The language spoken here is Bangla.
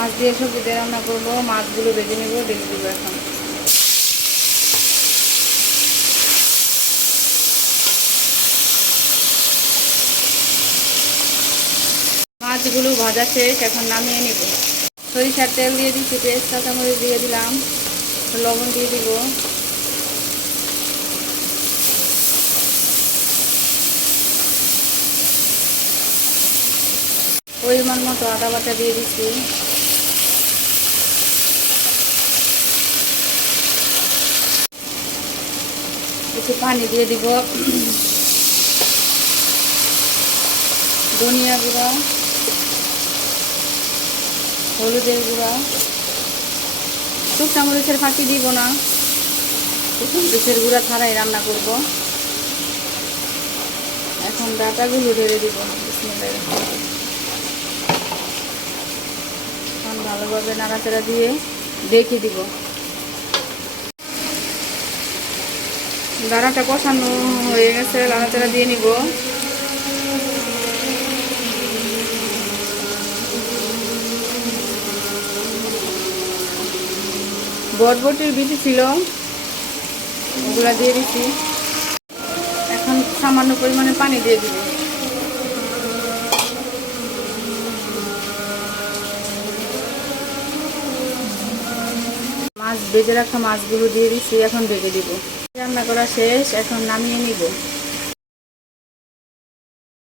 মাছ দিয়ে সবজি দিয়ে রান্না করবো। মাছগুলো ভেজে নেবো, ঢেলে দেবো এখন। মাছগুলো ভাজা শেষ, এখন নামিয়ে নেব। সরিষার তেল দিয়ে দিচ্ছি, পেঁয়াজ কাঁচামরিচ দিয়ে দিলাম, লবণ দিয়ে দিব, পরিমাণ মতো আদা বাটা দিয়ে দিচ্ছি, একটু পানি দিয়ে দিব, ধনিয়া গুঁড়া, হলুদের গুঁড়া, শুকনা মরিচের ফাঁকি দিব না, শুকনো মরিচের গুঁড়া ছাড়াই রান্না করব। এখন ডাটাগুলো ঢেলে দিব, এখন ভালোভাবে নাড়াচাড়া দিয়ে ঢেকে দিব। ডাটাটা কষানো হয়ে গেছে, নাড়াচাড়া দিয়ে নিব। বটবটির বিচি ছিল, ওগুলা দিয়ে দিচ্ছি। এখন সামান্য পরিমাণে পানি দিয়ে দিব। মাছ ভেজে রাখা মাছগুলো দিয়ে দিচ্ছি, এখন ভেজে দিব। রান্না করা শেষ, এখন নামিয়ে নিব।